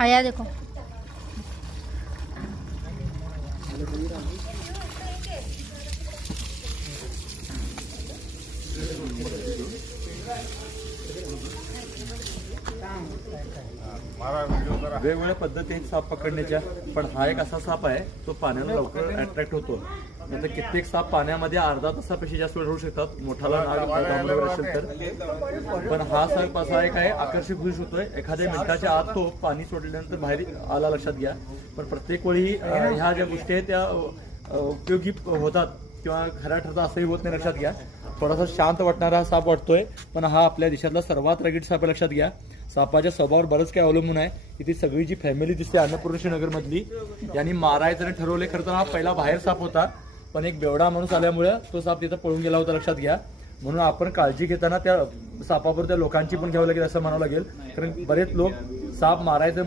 आया देखो। वेगवेगळ्या पद्धती आहेत साप पकडण्याच्या, पण हा एक असा साप आहे तो पाण्याला लवकर अट्रॅक्ट होतो. नंतर कित्येक साप पाण्यामध्ये अर्धा तासापेक्षा जास्त वेळ राहू शकतात, मोठाला नाग असेल तर. पण हा साप असा एक आहे आकर्षक होऊ शकतोय. एखाद्या मिनिटाच्या आत तो पाणी सोडल्यानंतर बाहेर आला, लक्षात घ्या. पण प्रत्येक वेळी ह्या ज्या गोष्टी आहेत त्या उपयोगी होतात किंवा खऱ्या ठरतात असंही होत नाही, लक्षात घ्या. थोडासा शांत वाटणारा हा साप वाटतोय, पण हा आपल्या देशातला सर्वात रगीट साप आहे, लक्षात घ्या. सापाच्या स्वभावावर बरंच काही अवलंबून आहे. इथे सगळी जी फॅमिली दिसते अन्नपूर्णेश्वर नगर मधली, यांनी मारायचं ठरवले. खरं तर हा पहिला बाहेर साप होता, पण एक बेवडा माणूस आल्यामुळे तो साप तिथं पळून गेला होता, लक्षात घ्या. म्हणून आपण काळजी घेताना त्या सापावर त्या लोकांची पण घ्यावं लागेल असं म्हणावं लागेल. कारण बरेच लोक साप मारायचं